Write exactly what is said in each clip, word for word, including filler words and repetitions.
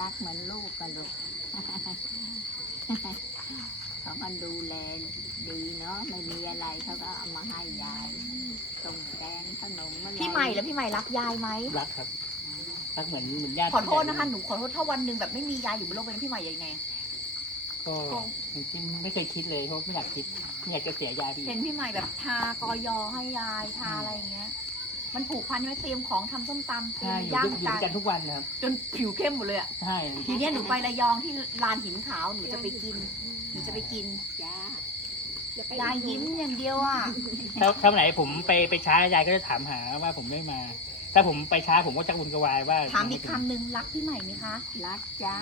รักเหมือนลูกกันลูก เขาก็ดูแลดีเนาะไม่มีอะไรเขาก็เอามาให้ยายส่งแกงขนมอะไรพี่ใหม่แล้วพี่ใหม่รักยายไหมรักครับรักเหมือนเหมือนญาติขอโทษนะคะหนูขอโทษถ้าวันหนึ่งแบบไม่มียายอยู่บนโลกใบนี้พี่ใหม่ยังไงก็จริงๆไม่เคยคิดเลยเพราะไม่อยากคิดไม่อยากจะเสียยายดีเห็นพี่ใหม่แบบทากอยอให้ยายทาอะไรอย่างเงี้ย มันผูกพันใช่ไหมเตรียมของทำส้มตำเตรีใช่ยมอยู่ย่างด้วยอยู่ด้วยจากัน นทุกวันนะครับจนผิวเข้มหมดเลยอะใช่ทีเนี้ยหนูไประยองที่ลานหินขาวหนูจะไปกินหนูจะไปกินจ้ายายยิ้มอย่างเดียวอ่ะถ้าถ้าวันไหนผมไปไปช้ายายก็จะถามหาว่าผมไม่มา ถ้าผมไปช้าผมก็จะวุ่นกระวายว่าถามอีกคำหนึ่งรักพี่ใหม่ไหมคะรักจ้า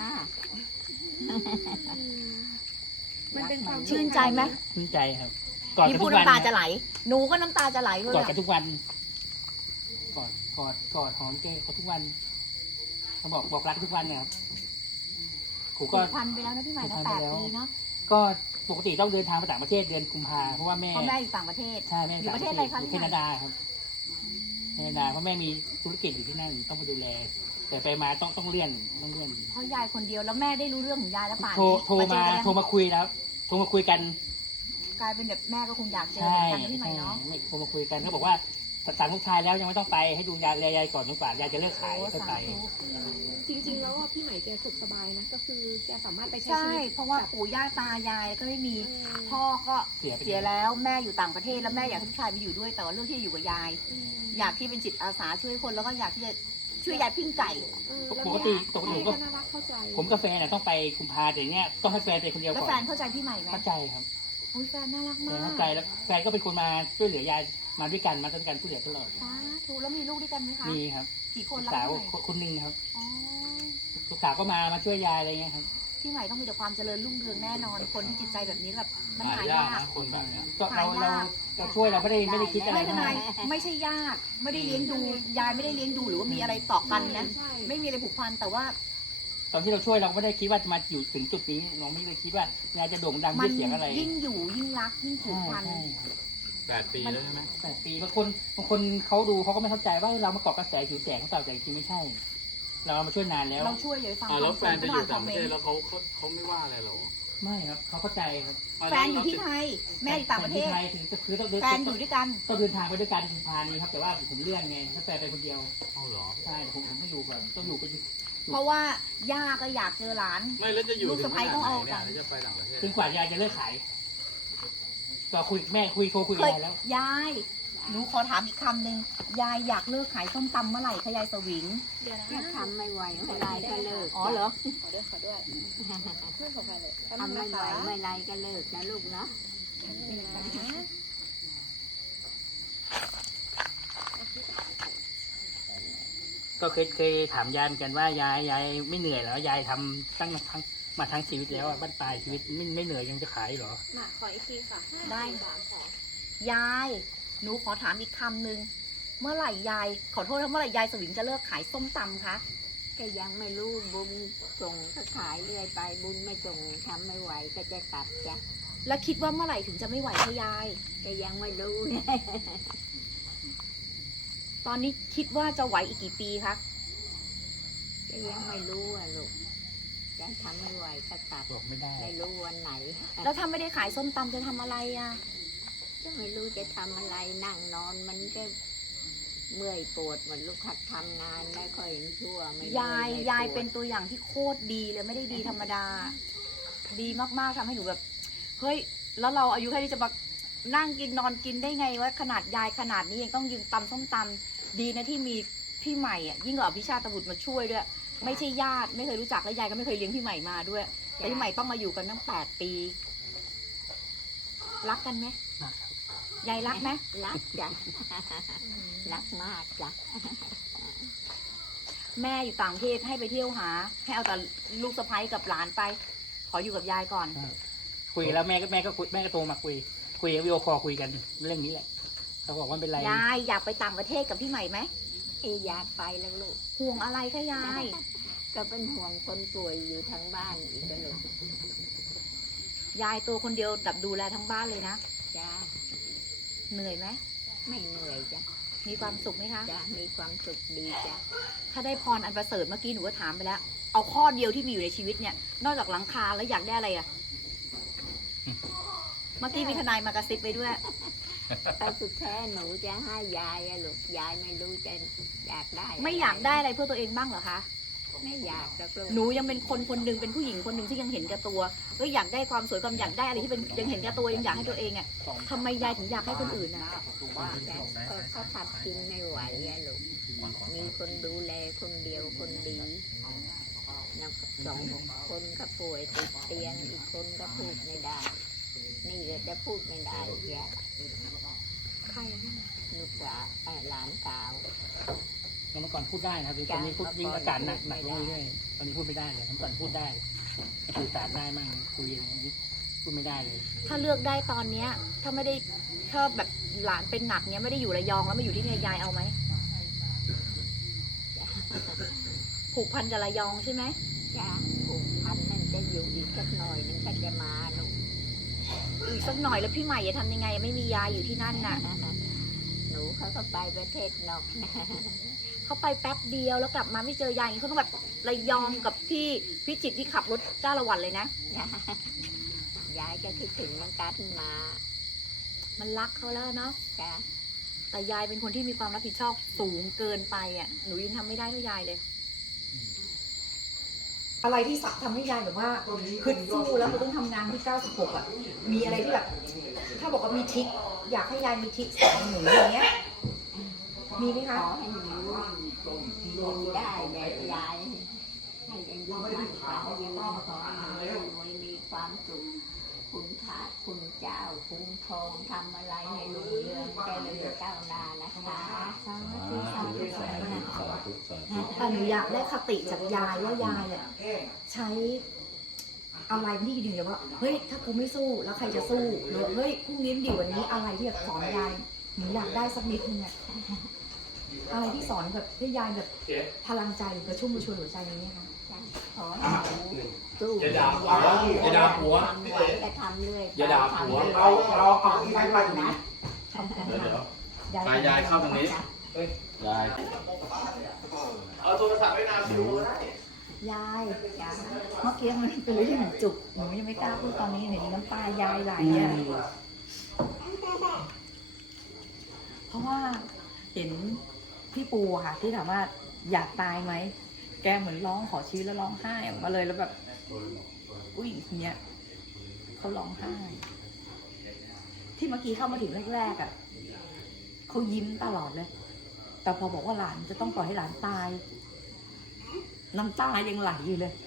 มันเป็นความชื่นใจไหมชื่นใจครับกอดพี่กันพูทุดกวันน้ำตาจะไหล หนูก็น้ำตาจะไหลเลยกอดอะกันทุกวันกอดกอดกอดหอมแก้เขาทุกวันเขาบอกบอกรักทุกวันเนี่ยครับผมผูก็กพันไปแล้วนะพี่ใหม่นะผูกพันแปไปดแล้วปีเนาะก็ปกติต้องเดินทางไปต่างประเทศเดือนกุมภาเพราะว่าแม่เพราะแม่อยู่ต่างประเทศใช่แม่อยู่ประเทศอะไรคะอยู่พี่แคใหม่นาดาครับแคนาดาเพราะแม่มีธุรกิจอยู่ที่นั่นต้องมาดูแล แต่ไปมาต้องต้องเลื่อนต้องเลื่อนเพราะยายคนเดียวแล้วแม่ได้รู้เรื่องของยายแล้วป่านโทรนี้โทรเจมาอกันยังโทรมาคุยแล้วโทรมาคุยกันกลายเป็นแบบแม่ก็คงอยากเจอใช่เหมือนกันนะพี่ใหม่ใช่เนาะไม่โทรมาคุยกันเขาบอกว่าสั่งลูกชายแล้วยังไม่ต้องไปให้ดูยาแลยายก่อนจนกว่ายายจะเลิกขายโอ้ก็สาไปธุจริงๆแล้วว่าพี่ใหม่แกสุขสบายนะก็คือแกสามารถไปใช้ใช่ชีวิตเพราะว่าปู่ย่าตายายก็ไม่มีเออพ่อก็เสียไปเสียแล้วแม่อยู่ต่างประเทศแล้วแม่อยากให้ลูกชายไปอยู่ด้วยแต่ว่าเรื่องที่จะอยู่กับยายอืมอยากที่เป็นจิตอาสาช่วยคนแล้วก็อยากที่จะช่วยยายปิ้งไก่เออแล้วปกติปกติแม่ก็ก็น่ารักเข้าใจผมกับแฟนน่ะต้องไปกุมภาแต่เนี้ยต้องให้แฟนไปคนเดียวแล้วก่อแฟนนเข้าใจพี่ใหม่ไหมเข้าใจครับอุ้ยแฟนน่ารักแฟมาน กเข้าใจแล้วแฟนก็เป็นคนมาช่วยเหลือยายมาด้วยกันมาด้วยกันช่วยเหลือตลอดสาธุแล้วมีลูกด้วยกันไหมคะมีครับกี่คนลูกแล้วสาวพี่ใหม่คนหนึ่งครับอ๋อลูกสาวก็มามาช่วยยายอะไรเงี้ยครับพี่ใหม่ต้องมีแต่ความเจริญรุ่งเรืองแน่นอนคนที่จิตใจแบบนี้แบบมันหาหายากยากนะคนแบบเนี้ยก็เราเราเราช่วยเราไม่ได้ไม่ได้คิดอะไรไม่เป็นไรมากไม่ใช่ญาติไม่ได้เลี้ยงดูยายไม่ได้เลี้ยงดูหรือว่ามีอะไรต่อกันนะใช่ไม่มีอะไรผูกพันแต่ว่าตอนที่เราช่วยเราไม่ได้คิดว่าจะมาอยู่ถึงจุดนี้น้องไม่ได้คิดว่ายายจะโด่งดังมัด้วยเสียงอะไรยิ่งอยู่ยิ่งรักยิ่งผูกพันใช่แปดปีแล้วใช่ไหมแต่ปีบางคนบางคนเขาดูเขาก็ไม่เข้าใจว่าเรามาเกาะกระแสผิวแสงเขาเปล่าแต่จริงๆไม่ใช่ เราเอามาช่วยนานแล้วเราช่วยเลยฟังอ่าแล้วแฟนไปอยู่ต่างประเทศคอมมนต์แล้วเขาเขาเขาไม่ว่าอะไรหรอไม่ครับเขาเข้าใจครับแฟนอยู่ที่ไทยแม่อยู่ต่างประเทศไทยถึงคือต้องเดินแฟนอยู่ด้วยกันต้องเดินทางไปด้วยกันกุมภานี้ครับแต่ว่าผมเลื่อนไงถ้าแฟนไปคนเดียวเอาเหรอใช่แต่ผมผมต้องอยู่ก่อนต้องอยู่ไปเพราะว่าย่าก็อยากเจอหลานไม่แล้วจะอยู่ลูกถึสะงใภ้ขต้นาองดไหนเอาเนี่ยแล้วจะไปต่างประเทศจนกว่ายายจะเลิกขายก็คุยแม่คุยโทรคุยเคกับยยายแล้วยายหนูขอถามอีกคำหนึ่งยายอยากเลิกขายส้มตำเมื่อไหร่คะยายสวิงเดี๋ยวนะถ้าทำไม่ไหวเมื่อไรก็เลิกอ๋อเหรอขอด้วยขอด้วยเพื่อนของใครเลยทำไม่ไหวเมื่อไรก็เลิกนะลูกเนาะก็เคยเคยถามยายเหมือนกันว่ายายยายไม่เหนื่อยแล้วยายทำตั้งทั้งมาทั้งชีวิตแล้วอะบ้านปลายชีวิตไม่ไม่เหนื่อยยังจะขายเหรอมาขออีกทีค่ะได้สามขอยาย หนูขอถามอีกคำหนึ่งเมื่อไหร่ยาย ขอโทษนะเมื่อไหร่ยายสวิงจะเลิกขายส้มตำคะก็ยังไม่รู้บุญส่งก็ขายเรื่อยไปบุญไม่ส่งทำไม่ไหวก็จะกลับจ้ะและคิดว่าเมื่อไหร่ถึงจะไม่ไหวคะยายก็ยังไม่รู้ตอนนี้คิดว่าจะไหวอีกกี่ปีคะก็ยังไม่รู้อ่ะลูกจะทำไม่ไหวก็กลับบอกไม่ได้ไม่รู้วันไหนแล้วถ้าไม่ได้ขายส้มตำจะทำอะไรอ่ะก็ไม่รู้จะทำอะไรนั่งนอนมันก็เมื่อยปวดหมดลูกขัดทำงานไม่ค่อยเห็นชั่วไม่มื่อยายไม่ยายปวดเป็นตัวอย่างที่โคตรดีเลยไม่ได้ดีธรรมดา ดีมากๆทำให้หนูแบบ เฮ้ย แล้วเราอายุแค่นี้จะมานั่งกินนอนกินได้ไงวะขนาดยายขนาดนี้ยังต้องยืนตำส้มตำดีนะที่มีพี่ใหม่อ่ะยิ่งกว่าพิชาตบุตรมาช่วยด้วย ไม่ใช่ญาติไม่เคยรู้จักและยายก็ไม่เคยเลี้ยงพี่ใหม่มาด้วย แต่พี่ใหม่ต้องมาอยู่กันตั้งแปดปี รักกันไหมนะครับยายรักไหมรักจ้ะ รักมากจ้ะแม่อยู่ต่างประเทศให้ไปเที่ยวหา ให้เอาแต่ลูกสะใภ้กับหลานไป ขออยู่กับยายก่อนคุยแล้วแม่ก็แม่ก็คุยแม่ก็โทรมาคุย คุยวิดีโอคอลคุยกันเรื่องนี้แหละเขาบอกว่าไม่เป็นไรยายอยากไปต่างประเทศกับพี่ใหม่ไหมเอยอยากไปแล้วลูกห่วงอะไรคะยายก็เป็นห่วงคนป่วยอยู่ทั้งบ้านอีกแล้วลูกยายตัวคนเดียวแบบดูแลทั้งบ้านเลยนะจ้าเหนื่อยไหมไม่เหนื่อยจ้ะมีความสุขไหมคะจ้ามีความสุขดีจ้ะถ้าได้พรอันประเสริฐเมื่อกี้หนูก็ถามไปแล้วเอาข้อเดียวที่มีอยู่ในชีวิตเนี่ย นอกจากหลังคาแล้วอยากได้อะไรอ่ะ เมื่อกี้มีทนายมากระซิบไปด้วยแต่สุดแท้หนูจะให้ยายอะลูกยายไม่รู้จะอยากได้ไม่อยากได้อะไรเพื่อตัวเองบ้างเหรอคะไม่อยากแล้วลูกหนูยังเป็นคนคนหนึ่งเป็นผู้หญิงคนหนึ่งที่ยังเห็นแก่ตัวเอ้ยอยากได้ความสวยความอยากได้อะไรที่เป็นยังเห็นแก่ตัวยังอยากให้ตัวเองอ่ะทำไมยายถึงอยากให้คนอื่นอ่ะเขาเขาทำกินไม่ไหวอะลูกมีคนดูแลคนเดียวคนดีแล้วสองคนก็ป่วยติดเตียงอีกคนก็พูดไม่ได้ นี่ก็จะพูดไม่ได้อีกแล้วใครอะลูกสาวไอ้หลานสาวเมื่อก่อนพูดได้นะครับตอนนี้พูดยิ่งอาการหนักหนักลงเรื่อยๆตอนนี้พูดไม่ได้เลยเมื่อก่อนพูดได้สื่อสารได้มั่งคุยอะไรอย่างนี้พูดไม่ได้เลยถ้าเลือกได้ตอนเนี้ย ถ้าไม่ได้ชอบแบบหลานเป็นหนักเนี้ยไม่ได้อยู่ระยองแล้วมาอยู่ที่เนี่ยยายเอาไหมผูกพันกับระยองใช่ไหมจ้าผูกพันนั่นจะอยู่อีกสักหน่อยนึงก็จะมาลูกอีกสักหน่อยแล้วพี่ใหม่จะทำยังไงไม่มียายอยู่ที่นั่นน่ะหนูเขาก็ไปประเทศนอกเขาไปแป๊บเดียวแล้วกลับมาไม่เจอยายอย่างนี้เขาต้องแบบระยองกับที่พิจิตรที่ขับรถจ้าละวันเลยนะยายก็คิดถึงเหมันกันมามันรักเขาแล้วเนาะจ้าแต่ยายเป็นคนที่มีความรับผิดชอบสูงเกินไปอ่ะหนูยังทำไม่ได้เท่ายายเลย อะไรที่สักทำให้ยายแบบว่าคือสู้แล้วคือต้องทำงานที่เก้าสิบหกอ่ะมีอะไรที่แบบถ้าบอกว่ามีทริคอยากให้ยายมีทริคสอนหนูอย่างเงี้ยมีไหมขคะอให้หนูอยู่ได้แบบยายให้อายุมั่นขวัญยืนขอให้หนูรวยมีความสุขคุณพระคุณเจ้าคุ้มครองทำอะไรให้รุ่งเรืองเจริญก้าวหน้านะคะสาธุสาธุสาธุแต่หนูอยากได้คติจากยายว่ายายอ่ะใช้อะไรที่ยืนยันว่าเฮ้ยถ้ากูไม่สู้แล้วใครจะสู้หรือเฮ้ยพรุ่งนี้ดีกว่านี้อะไรที่แบบสอนยายหนูอยากได้สักนิดนึงอ่ะอะไรที่สอนแบบให้ยายแบบพลังใจหรือกระชุ่มกระชวยหัวใจอย่างนี้ค่ะขอให้หนูสู้อย่าด่าผัวอย่าด่าผัวทำไหวก็ทำเรื่อยอย่าด่าผัวเอาเอาเอาที่ไปนะขอบคุณเดี๋ยวค่ะเดี๋ยว ยายเข้าตรงนี้ ยาย เอาโทรศัพท์ไว้นานดูยายเมื่อกี้มันเป็นเรื่องที่หนูจุกหนูยังไม่กล้าพูดตอนนี้เห็นน้ำตายายไหลอ่ะเพราะว่าเห็นพี่ปูอะค่ะ ที่ถามว่าอยากตายไหมแกเหมือนร้องขอชีวิตแล้วร้องไห้ออกมาเลยแล้วแบบอุ้ยเนี้ยเขาร้องไห้ ที่เมื่อกี้เข้ามาถึงแรกๆอ่ะเขายิ้มตลอดเลย แต่พอบอกว่าหลานจะต้องปล่อยให้หลานตาย น้ำตายังไหลอยู่เลย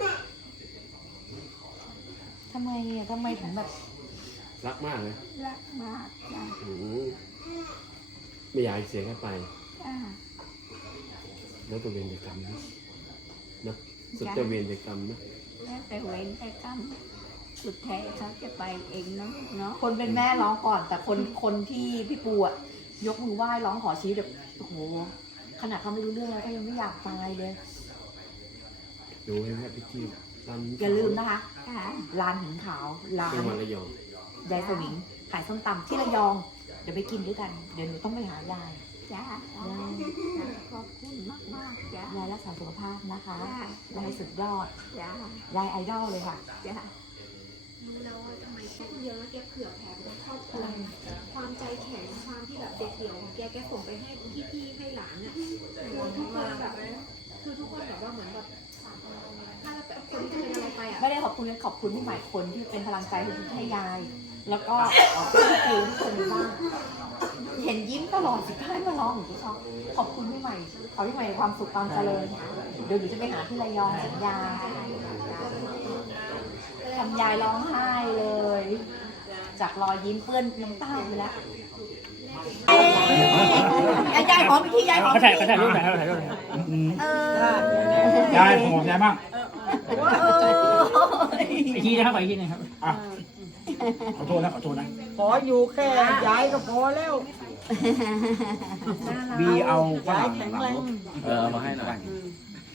ทำไมอ่ะทำไมถึงแบบรักมากเลยรักมากจ้ะอืมไม่อยากให้เสียกันไปจ้ะแล้วตัวเวรจะกรรมนะนะสุดจะเวรจะกรรมนะแล้วแต่เวรแต่กรรมสุดแท้เขาจะไปเองเนาะเนาะคนเป็นแม่ร้องก่อน แต่คนคนที่พี่ปูอ่ะยกมือไหว้ร้องขอชีวิตแบบโอ้โหขนาดเขาไม่รู้เรื่องแล้วก็ยังไม่อยากตายเลยดูให้แม่พี่กี้ตามอย่าลืมนะคะจ้ะร้านหินขาวร้านจังหวัดระยองยายสวิงขายส้มตำที่ระยองเดี๋ยวไปกินด้วยกันเดี๋ยวหนูต้องไปหายายจ้ะขอบคุณมากมากๆจ้ะยายรักษาสุขภาพนะคะจ้ะยายสุดยอดจ้ะยายไอดอลเลยค่ะจ้ะแล้วทำไมแกเยอะแกเผื่อแผ่เป็นครอบครัวความใจแข็งความที่แบบเด็ดเดี่ยวของแกแกส่งไปให้พี่ๆให้หลานอ่ะคือทุกคนแบบคือทุกคนแบบว่าเหมือนแบบถ้าแบบคนที่เป็นอะไรไปอ่ะไม่ได้ขอบคุณขอบคุณที่หมายคนที่เป็นพลังใจให้ยาย แล้วก็พี่ปูทุกคนในบ้านเห็นยิ้มตลอดสิท้ายมาร้องหนูก็ชอบขอบคุณพี่ใหม่ขอพี่ใหม่ความสุขความเจริญเดี๋ยวหนูจะไปหาที่ระยองสัญญาทำยายร้องไห้เลย จากรอยยิ้มเปื้อนน้ำตาไปแล้วยายหอมอีกทียายหอมเขาถ่ายเขาถ่ายรูปหน่อยเขาถ่ายรูปหน่อยอืมเออยายผมบอกยายบ้างอีกทีนะครับขออีกทีหนึงครับอ่ะขอโทษนะขอโทษนะขออยู่แค่ยายก็พอแล้วบีเอาฝรั่งแข็งหลังแรงรถเออเอามาให้หน่อยเ